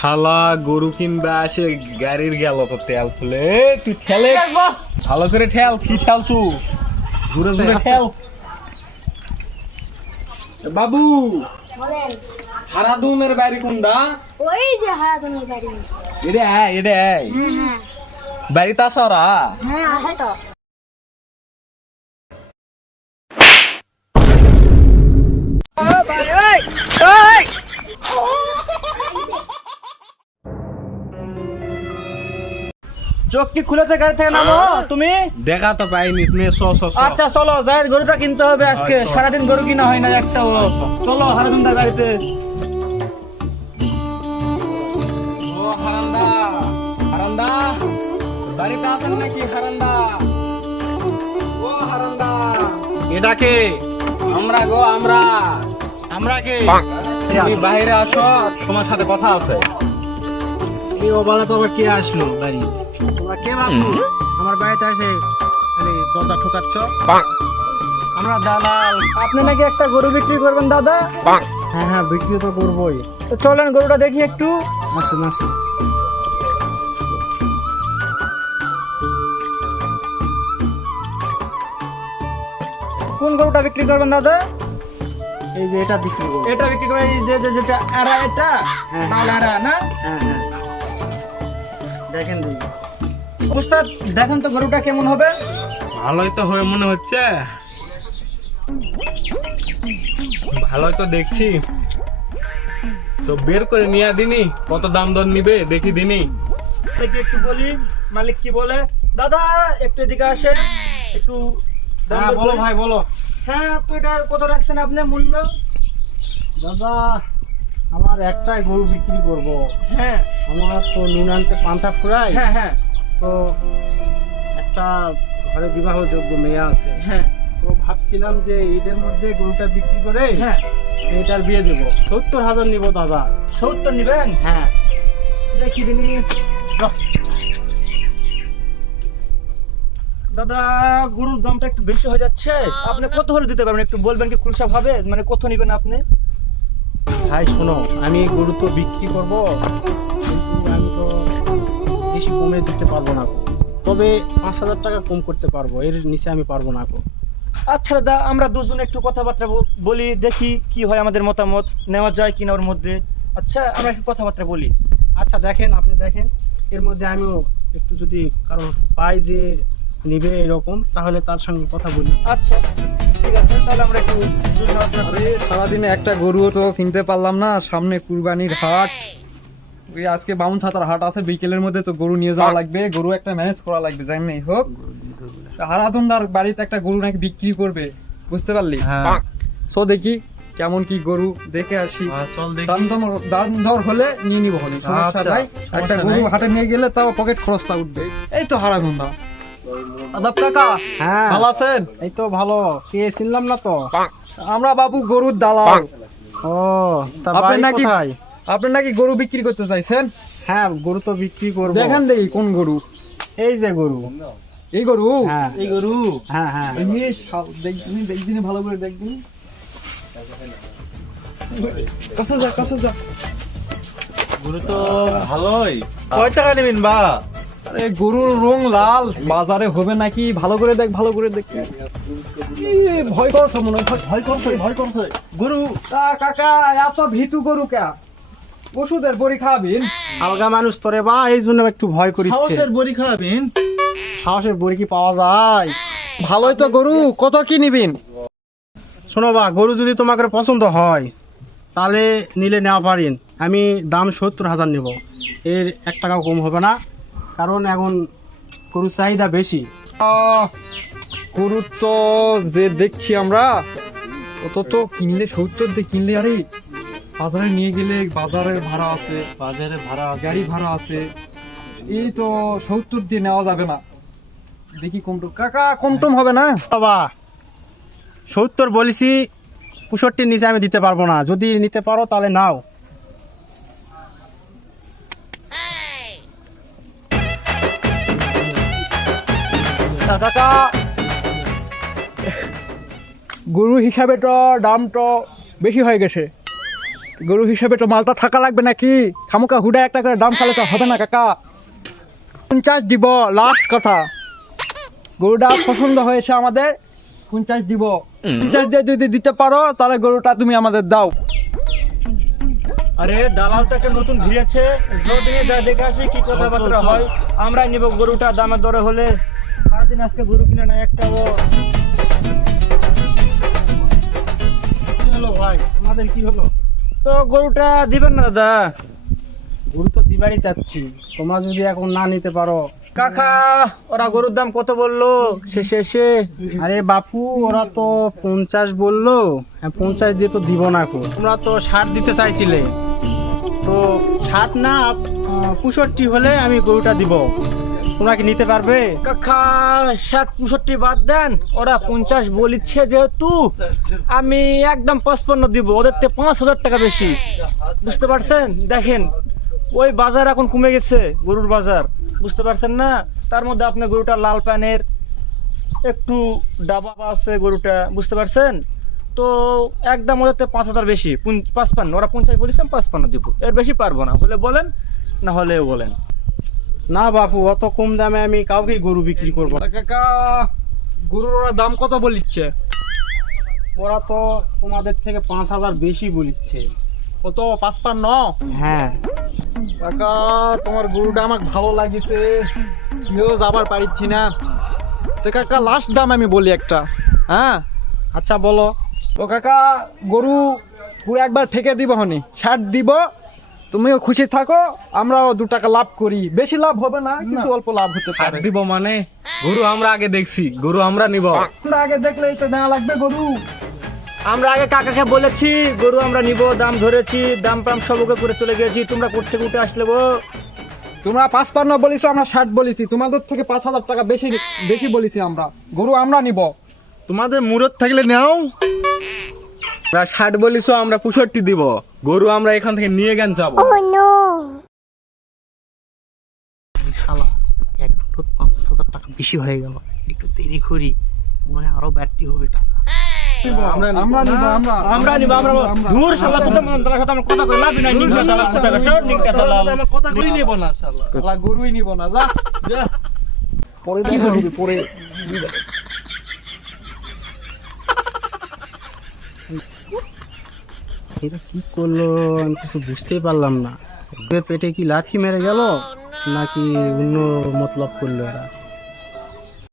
শালা গরু কিনবা আসে গাড়ির গেল তো তেল ফুলে তুই ঠেলে ভালো করে ঠেল কি ঠেলছু জোরে জোরে ঠেল বাবু বলেন হারাদুনের বাড়ি কোনটা ওই যে হারাধনের বাড়ি। এটা হ্যাঁ বাড়িতে আসরা হ্যাঁ আছে তো। চোখ কি খুলেছে গাড়ি থেকে নামো তুমি। দেখা তো পাইনি তুমি আচ্ছা চলো যাই, গরুটা কিনতে হবে আজকে। সারাদিন গরু কিনা হয় না একটা। চলো হারাধনদার গাড়িতে। ও হারান্দা হারান্দা বাড়িতে আছেন নাকি হারান্দা? ও হারান্দা এটা কে? আমরা গো আমরা কে? তুমি বাইরে আসো, তোমার সাথে কথা আছে। এই ওবালা তো আবার কে আসলো বাড়ি? তোমরা কে বাবু আমার বাড়িতে আসে খালি দরজা ঠোকাচ্ছ? আমরা দালাল। আপনি নাকি একটা গরু বিক্রি করবেন দাদা? হ্যাঁ হ্যাঁ বিক্রি তো করবোই। তো চলেন গরুটা দেখি একটু। আসুন আসুন। কোন গরুটা বিক্রি করবেন দাদা? এই যে এটা বিক্রি করবো। এটা বিক্রি করে এই যে যেটা আরা, এটা হ্যাঁ। লাল আরা না? হ্যাঁ হ্যাঁ দেখেন দেখি। উস্তাদ দেখেন তো গরুটা কেমন হবে। ভালোই তো হয়ে মনে হচ্ছে, ভালোই তো দেখছি। তো বের করে নিয়ে দিনি, কত দাম দর নিবে দেখি দিনি। দেখি একটু বলি মালিক কি বলে। দাদা একটু এদিকে আসেন একটু। দাম হ্যাঁ দর বলো বলি। ভাই বলো। হ্যাঁ তো এটা কত রাখছেন আপনি মূল্য? দাদা আমার একটাই গরু বিক্রি করব। হ্যাঁ আমার তো নুন আনতে পান্তা ফুরাই। হ্যাঁ হ্যাঁ তো একটা ঘরে বিবাহযোগ্য মেয়ে আছে। হ্যাঁ তো ভাবছিলাম যে ঈদের মধ্যে গরুটা বিক্রি করে হ্যাঁ। মেয়েটার বিয়ে দেবো। 70,000 নিব দাদা। 70 নিবেন? হ্যাঁ দেখি দিনি। দাদা গরুর দামটা একটু বেশি হয়ে যাচ্ছে। আপনি কত হলে দিতে পারবেন একটু বলবেন কি খুলসা ভাবে, মানে কত নিবেন আপনি? ভাই শোনো, আমি গরু তো বিক্রি করব, কিন্তু আমি তো বেশি কমে দিতে পারবো না গো। তবে 5,000 টাকা কম করতে পারবো, এর নিচে আমি পারবো না গো। আচ্ছা দাদা আমরা দুজন একটু কথাবার্তা বলি, দেখি কি হয়, আমাদের মতামত নেওয়া যায় কিনা ওর মধ্যে। আচ্ছা আমরা একটু কথাবার্তা বলি। আচ্ছা দেখেন, আপনি দেখেন এর মধ্যে আমিও একটু যদি কারো পাই যে নিবে এরকম, তাহলে তার সঙ্গে কথা বলি। আচ্ছা ঠিক আছে, তাহলে আমরা একটু দুজন আলোচনা করি। সারাদিনে একটা গরুও তো কিনতে পারলাম না। সামনে কুরবানির হাট, ওই আজকে বামুন ছাতার হাট আছে, বিকেলের মধ্যে তো গরু নিয়ে যাওয়া লাগবে। গরু একটা ম্যানেজ করা লাগবে, যাই নাই হোক। হারাধনদার বাড়িতে একটা গরু নাকি বিক্রি করবে, বুঝতে পারলি? হ্যাঁ সো দেখি কেমন কি গরু, দেখে আসি। চল দাম দর হলে নিয়ে নিবো হলে, সমস্যা আচ্ছা, নাই। একটা সমস্যা গরু নাই। হাটে নিয়ে গেলে তাও পকেট খরচটা উঠবে। এই তো হারাধনদা। আদাব কাকা, হ্যাঁ ভালো আছেন? এই তো ভালো। কে চিনলাম না তো। আমরা বাবু গরুর দালাল। ও তা আপনি বাড়ি নাকি কোথায়? আপনি নাকি গরু বিক্রি করতে চাইছেন? হ্যাঁ গরু তো বিক্রি করবো। দেখেন দেখি কোন গরু। এই যে গরু। এই গরু? হ্যাঁ এই গরু? হ্যাঁ হ্যাঁ দেখদিন ভালো করে দেখদিন। কাছে যা। গরু তো ভালোই। কয় টাকা নেবেন বা? আরে গরুর রং লাল, বাজারে হবে নাকি? ভালো করে দেখ। ভয় করছে মনে হয়, ভয় করছে গরু। কাকা এত ভীতু গরু কে? ওষুধের বড়ি খাবেন? আলগা মানুষ তোরে বা, এই জন্য একটু ভয় করিচ্ছে। হাউসের বড়ি খাবেন? সাহসের বড়ি কি পাওয়া যায়? ভালোই তো গরু, কত কি নিবেন? শোনো বা, গরু যদি তোমাকে পছন্দ হয় তাহলে নিলে নেওয়া পারেন। আমি দাম 70,000 নেব, এর 1 টাকাও কম হবে না, কারণ এখন গরুর চাহিদা বেশি। গরুর তো যে দেখছি আমরা, অত তো কিনলে 70 দিয়ে কিনলে, আরে বাজারে নিয়ে গেলে বাজারের ভাড়া আছে, বাজারে ভাড়া গাড়ি ভাড়া আছে, এই তো 70 দিয়ে নেওয়া যাবে না। দেখি কমটম, কাকা কমটম হবে না? বাবা 70 বলেছি, 65 নিচে আমি দিতে পারবো না। যদি নিতে পারো তাহলে নাও। কাকা গরু হিসাবে তো দাম তো বেশি হয়ে গেছে। গরু হিসেবে তো মালটা থাকা লাগবে নাকি? খামুকা হুডা একটা করে দাম খালে তো হবে না কাকা। 50 দিব, লাস্ট কথা। গরুটা পছন্দ হয়েছে আমাদের, 50 দিব। 50 দিয়ে যদি দিতে পারো তাহলে গরুটা তুমি আমাদের দাও। আরে দালাল তো একটা নতুন ভিড়েছে, যদি যা দেখে আসি কি কথাবার্তা হয়। আমরাই নিব গরুটা দামে দরে হলে। সারাদিন আজকে গরু কিনে না একটাও। কি হলো ভাই, তোমাদের কি হলো? তো গরুটা দিবেন না দাদা? গরু তো দিবারই চাচ্ছি, তোমরা যদি এখন না নিতে পারো। কাকা ওরা গরুর দাম কত বললো শেষে এসে? আরে বাপু, ওরা তো 50 বললো। হ্যাঁ, 50 দিয়ে তো দিব না কো। তোমরা তো 60 দিতে চাইছিলে, তো 60 না 65 হলে আমি গরুটা দিব। তোমরা কি নিতে পারবে? কাকা 60-65 বাদ দেন, ওরা 50 বলিচ্ছে যেহেতু আমি একদম 55 দিব। ওদের থেকে 5,000 টাকা বেশি, বুঝতে পারছেন? দেখেন ওই বাজার এখন কমে গেছে, গরুর বাজার, বুঝতে পারছেন না? তার মধ্যে আপনি গরুটা লাল প্যানের একটু ডাবা আছে গরুটা, বুঝতে পারছেন? তো একদম ওদের থেকে 5,000 বেশি, 55। ওরা 50 বলেছেন, 55 দিব, এর বেশি পারবো না। হলে বলেন, না হলেও বলেন। না বাপু, অত কম দামে আমি কাউকে গরু বিক্রি করবো না। কাকা গরুর ওরা দাম কত বলিচ্ছে? ওরা তো তোমাদের থেকে 5,000 বেশি বলিচ্ছে। কত? 55? হ্যাঁ। কাকা তোমার গরুটা আমাকে ভালো লাগিছে, কেউ যাবার পারিচ্ছি না। তো কাকা লাস্ট দাম আমি বলি একটা, হ্যাঁ? আচ্ছা বলো। ও কাকা গরু পুরো একবার ঠেকে দিব হনি, 60 দিব। তুমিও খুশি থাকো, আমরাও 2 টাকা লাভ করি। বেশি লাভ হবে না, কিন্তু অল্প লাভ হতে হাত পারে। দিব মানে? গরু আমরা আগে দেখছি, গরু আমরা নিব। আমরা আগে দেখলেই তো নেওয়া লাগবে গরু। আমরা আগে কাকাকে বলেছি গরু আমরা নিব, দাম ধরেছি, দাম পাম সবকে করে চলে গেছি। তোমরা করতে উঠে আসলে গো। তোমরা 55 বলিছো, আমরা 60 বলেছি। তোমাদের থেকে 5,000 টাকা বেশি বেশি বলেছি আমরা। গরু আমরা নিব। তোমাদের মুরত থাকলে নাও। আমরা 60 বলিছো, আমরা 65 দিব। গরু আমরা এখান থেকে নিয়ে গেন যাবো। শালা একটু 5,000 টাকা বেশি হয়ে গেল, একটু দেরি করি, মনে হয় আরো বাড়তি হবে টাকা। আমরা নিব, আমরা নিব, আমরা দূর শালা তো তার সাথে আমার কথা কই লাভ নাই। নিংটা দালাল কথা কইছো, নিংটা দালাল। আমার কথা কই নেব না শালা। শালা গরুই নিব না, যা যা। পরে দেখা হবে, পরে। এটা কি করলো আমি কিছু বুঝতেই পারলাম না। পেটে কি লাথি মেরে গেল নাকি অন্য মতলব করলো এরা?